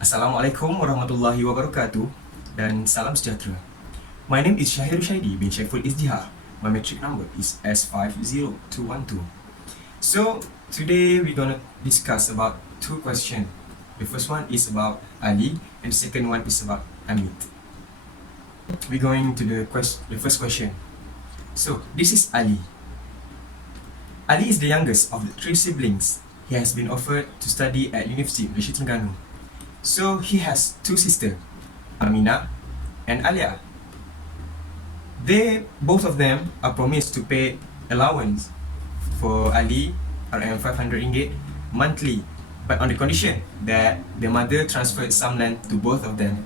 Assalamualaikum warahmatullahi wabarakatuh dan salam sejahtera. My name is Syahir Rusyaidi bin Syaiful Izdihar. My metric number is S50212. So today we're gonna discuss about two questions. The first one is about Ali and the second one is about Amit. We're going to the first question. So this is Ali. Ali is the youngest of the three siblings. He has been offered to study at Universiti Malaysia Terengganu. So he has two sisters, Aminah and Alia. Both of them are promised to pay allowance for Ali around 500 ringgit monthly, but on the condition that the mother transferred some land to both of them.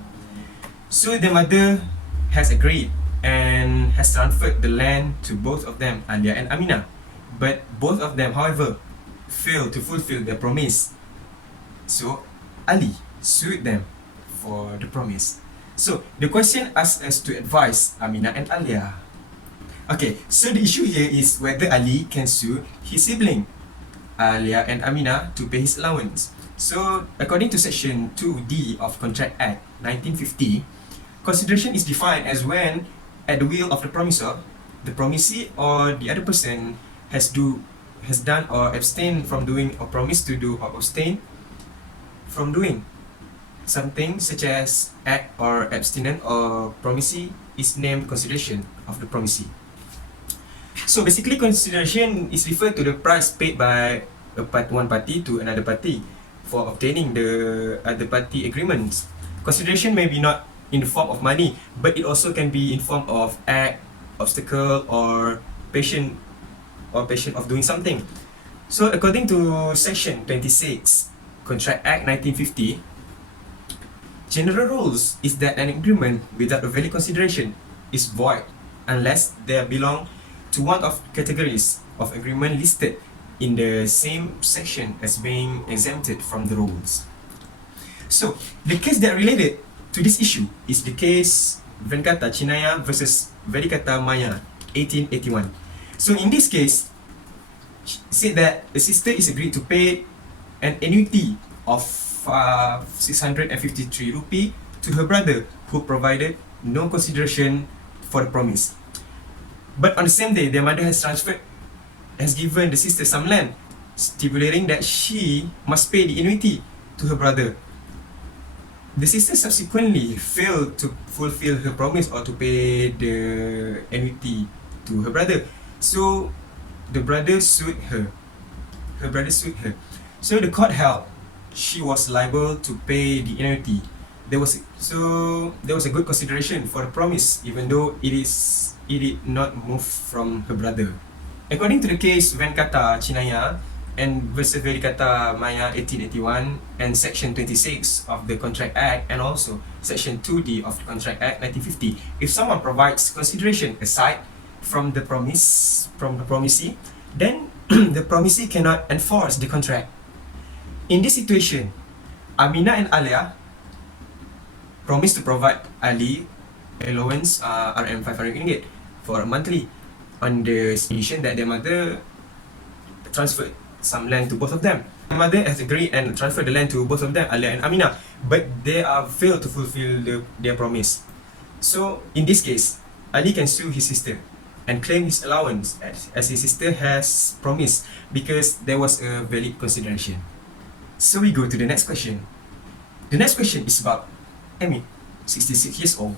So the mother has agreed and has transferred the land to both of them, Alia and Aminah. But both of them, however, failed to fulfill their promise. So Ali sued them for the promise. So the question asks us to advise Aminah and Alia. Okay, so the issue here is whether Ali can sue his sibling Alia and Aminah to pay his allowance. So according to section 2D of Contract Act 1950, consideration is defined as when, at the will of the promisor, the promisee or the other person has done or abstained from doing or promised to do or abstain from doing something such as act or abstinent or promisee is named consideration of the promisee. So basically consideration is referred to the price paid by one party to another party for obtaining the other party agreements. Consideration may be not in the form of money, but it also can be in form of act, obstacle or patient of doing something. So according to section 26 Contract Act 1950, general rules is that an agreement without a valid consideration is void unless they belong to one of categories of agreement listed in the same section as being exempted from the rules. So the case that related to this issue is the case Venkata Chinaya versus Venkata Maya 1881. So in this case, said that the sister is agreed to pay an annuity of 653 rupee to her brother who provided no consideration for the promise. But on the same day, their mother has given the sister some land, stipulating that she must pay the annuity to her brother. The sister subsequently failed to fulfill her promise or to pay the annuity to her brother. So the brother sued her. Her brother sued her. So the court held she was liable to pay the annuity. There was a good consideration for the promise, even though it did not move from her brother. According to the case Venkata Chinaya and versus Venkata Maya 1881 and section 26 of the Contract Act and also section 2D of the Contract Act 1950, if someone provides consideration aside from the promisee, then the promisee cannot enforce the contract. In this situation, Aminah and Alia promised to provide Ali allowance RM 500 ringgit for a monthly on the condition that their mother transferred some land to both of them. The mother has agreed and transferred the land to both of them, Alia and Aminah, but they are failed to fulfill their promise. So in this case, Ali can sue his sister and claim his allowance as his sister has promised because there was a valid consideration. So we go to the next question. The next question is about Amit, 66 years old.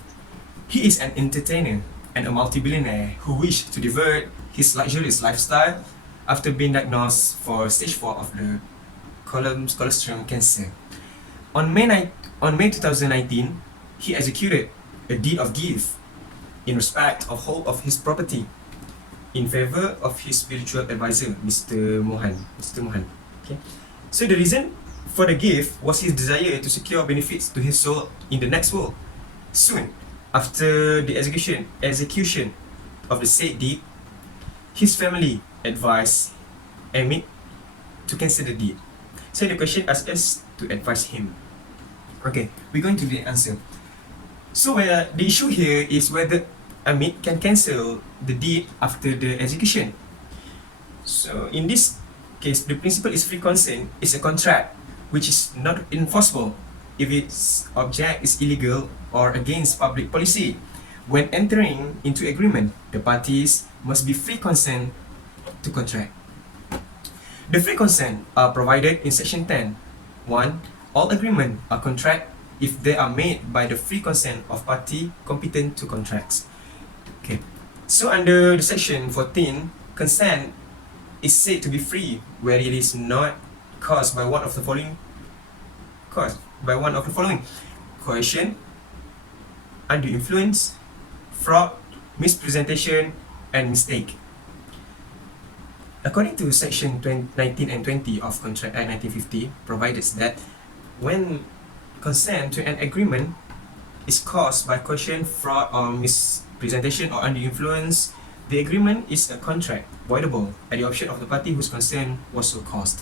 He is an entertainer and a multi-billionaire who wished to divert his luxurious lifestyle after being diagnosed for stage 4 of the colostrum cancer. On May 2019, he executed a deed of gift in respect of whole of his property in favor of his spiritual advisor, Mr. Mohan. Okay. So the reason for the gift was his desire to secure benefits to his soul in the next world. Soon after the execution of the said deed, his family advised Amit to cancel the deed. So the question asks us to advise him. Okay, we're going to the answer. So the issue here is whether Amit can cancel the deed after the execution. So in this case, the principle is free consent is a contract which is not enforceable if its object is illegal or against public policy. When entering into agreement, the parties must be free consent to contract. The free consent are provided in section 10. 1. All agreements are contract if they are made by the free consent of party competent to contracts. Okay. So under the section 14, consent is said to be free where it is not caused by one of the following: coercion, undue influence, fraud, mispresentation, and mistake. According to section 19 and 20 of Contract Act 1950, provides that when consent to an agreement is caused by coercion, fraud, or mispresentation or undue influence, the agreement is a contract voidable at the option of the party whose consent was so caused.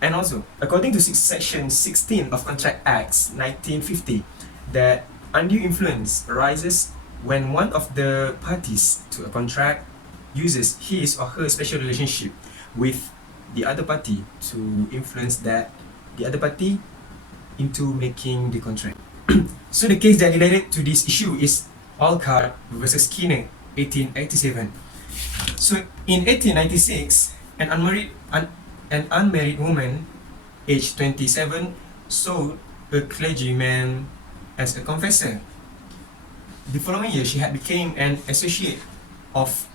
And also, according to section 16 of Contract Acts 1950, that undue influence arises when one of the parties to a contract uses his or her special relationship with the other party to influence the other party into making the contract. So the case that related to this issue is Alcott versus Skinner, 1887. So in 1896, an unmarried woman, aged 27, sold a clergyman as a confessor. The following year, she had become an associate of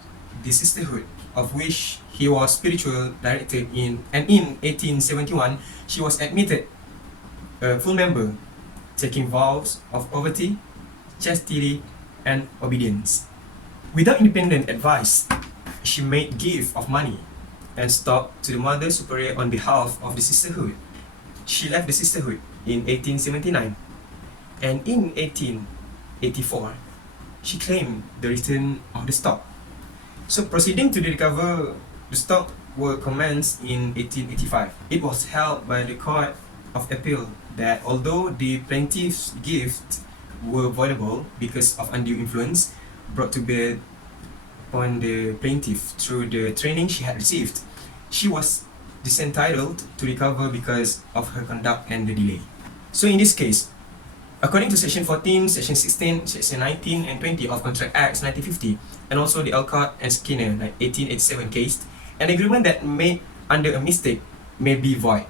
the sisterhood, of which he was spiritual director in, and in 1871, she was admitted a full member, taking vows of poverty, chastity, and obedience. Without independent advice, she made gift of money and stock to the Mother Superior on behalf of the sisterhood. She left the sisterhood in 1879, and in 1884, she claimed the return of the stock. So proceeding to recover the stock were commenced in 1885. It was held by the Court of Appeal that although the plaintiff's gifts were voidable because of undue influence brought to bear upon the plaintiff through the training she had received, she was disentitled to recover because of her conduct and the delay. So in this case, according to Section 14, Section 16, Section 19 and 20 of Contract Acts 1950, and also the Alcott and Skinner 1887 case, an agreement that made under a mistake may be void.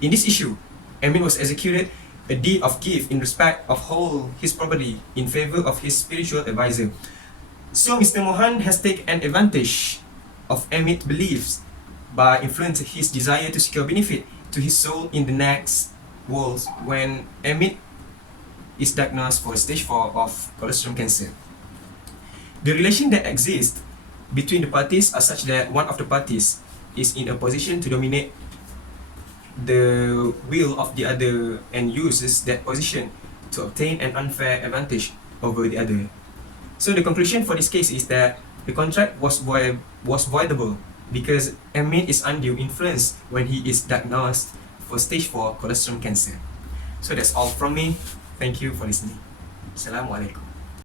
In this issue, Emil was executed a deed of gift in respect of whole his property in favor of his spiritual advisor. So Mr. Mohan has taken an advantage of Emil's beliefs by influencing his desire to secure benefit to his soul in the next world when Emil is diagnosed for stage 4 of colorectal cancer. The relation that exists between the parties are such that one of the parties is in a position to dominate the will of the other and uses that position to obtain an unfair advantage over the other. So the conclusion for this case is that the contract was voidable because Emil is undue influence when he is diagnosed for stage 4 colorectal cancer. So that's all from me. Thank you for listening. Assalamualaikum.